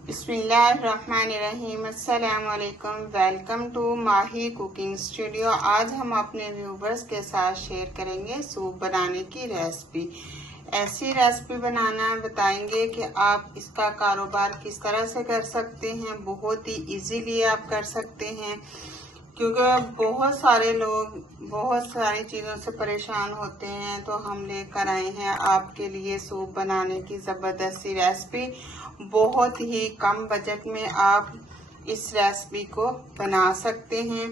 बिस्मिल्लाहिर्रहमानिर्रहीम। अस्सलाम वालेकुम। Welcome to Mahi cooking studio. आज हम अपने व्यूवर्स के साथ शेयर करेंगे सूप बनाने की रेसिपी। ऐसी रेसिपी बनाना बताएंगे कि आप इसका कारोबार किस तरह से कर सकते हैं। बहुत ही इजीली आप कर सकते हैं, क्योंकि बहुत सारे लोग बहुत सारी चीज़ों से परेशान होते हैं। तो हम लेकर आए हैं आपके लिए सूप बनाने की ज़बरदस्त सी रेसिपी। बहुत ही कम बजट में आप इस रेसिपी को बना सकते हैं।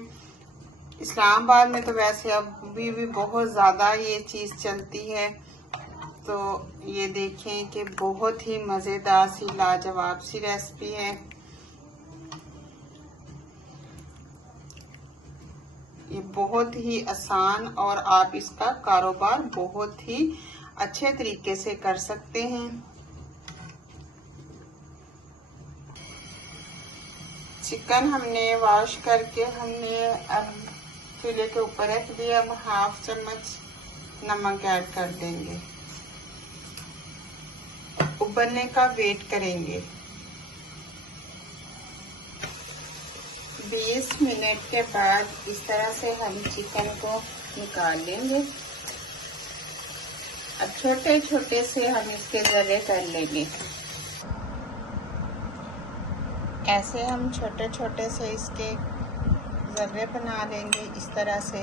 इस्लामाबाद में तो वैसे अभी भी बहुत ज़्यादा ये चीज़ चलती है। तो ये देखें कि बहुत ही मज़ेदार सी लाजवाब सी रेसिपी है। ये बहुत ही आसान और आप इसका कारोबार बहुत ही अच्छे तरीके से कर सकते हैं। चिकन हमने वॉश करके हमने अब चूल्हे के ऊपर रख दिया। अब हाफ चम्मच नमक ऐड कर देंगे। उबलने का वेट करेंगे। 20 मिनट के बाद इस तरह से हम चिकन को निकाल लेंगे। अब छोटे छोटे से हम इसके जर्रे कर लेंगे। ऐसे हम छोटे छोटे से इसके जर्रे बना लेंगे इस तरह से।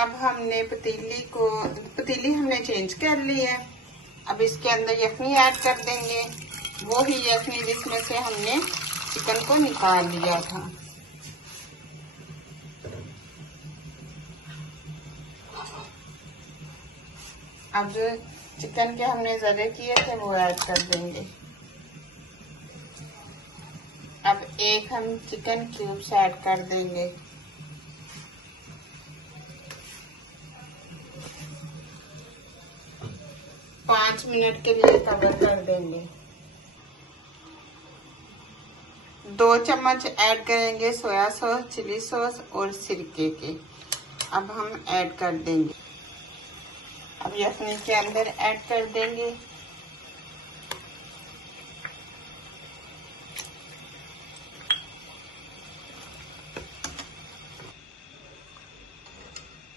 अब हमने पतीली हमने चेंज कर ली है। अब इसके अंदर यखनी ऐड कर देंगे, वो ही यखनी जिसमें से हमने चिकन को निकाल लिया था। अब जो चिकन के हमने जर्रे किए थे वो ऐड कर देंगे। अब एक हम चिकन क्यूब्स ऐड कर देंगे। पाँच मिनट के लिए कवर कर देंगे। 2 चम्मच ऐड करेंगे सोया सॉस, चिली सॉस और सिरके के। अब हम ऐड कर देंगे। अब यखनी के अंदर ऐड कर देंगे।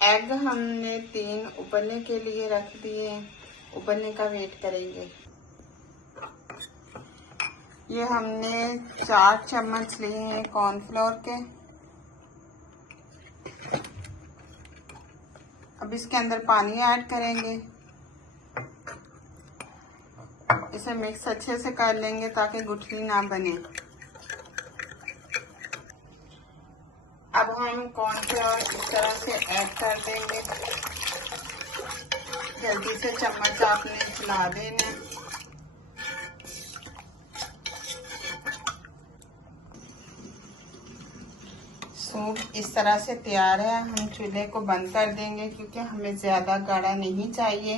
एग हमने 3 उबलने के लिए रख दिए। उबलने का वेट करेंगे। ये हमने 4 चम्मच लिए हैं कॉर्नफ्लोर के। अब इसके अंदर पानी ऐड करेंगे। इसे मिक्स अच्छे से कर लेंगे ताकि गुठली ना बने। अब हम कॉर्नफ्लोर इस तरह से ऐड कर देंगे। जल्दी से चम्मच आपने चला देना। सूप इस तरह से तैयार है। हम चूल्हे को बंद कर देंगे क्योंकि हमें ज़्यादा गाढ़ा नहीं चाहिए।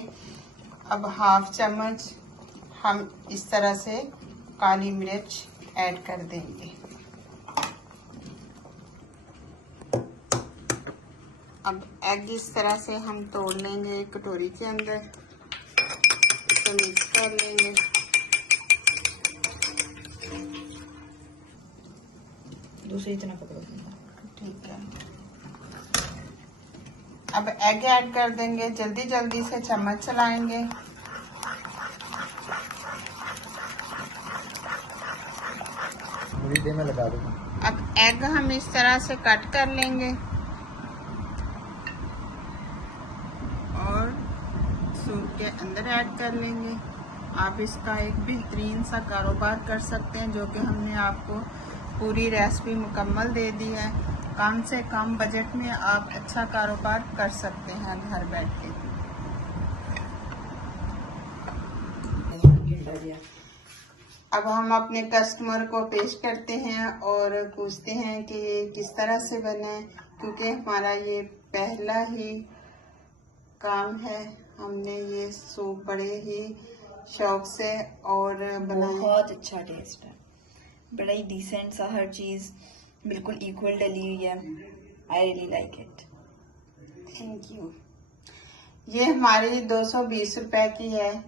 अब हाफ चम्मच हम इस तरह से काली मिर्च ऐड कर देंगे। अब एग इस तरह से हम तोड़ लेंगे एक कटोरी के अंदर। इसे मिक्स कर लेंगे। दूसरी इतना पकड़ो। ठीक है। अब एग ऐड कर देंगे। जल्दी जल्दी से चम्मच चलाएंगे। में लगा दो। अब एग हम इस तरह से कट कर लेंगे और सूप के अंदर ऐड कर लेंगे। आप इसका एक बेहतरीन सा कारोबार कर सकते हैं, जो कि हमने आपको पूरी रेसिपी मुकम्मल दे दी है। कम से कम बजट में आप अच्छा कारोबार कर सकते हैं घर बैठ के। अब हम अपने कस्टमर को पेश करते हैं और पूछते हैं कि ये किस तरह से बने, क्योंकि हमारा ये पहला ही काम है। हमने ये सूप बड़े ही शौक से और बनाया। बहुत अच्छा टेस्ट है, बड़ा ही डिसेंट सा, हर चीज बिल्कुल इक्वल डली हुई है। I really like it. Thank you. ये हमारी 220 रुपए की है।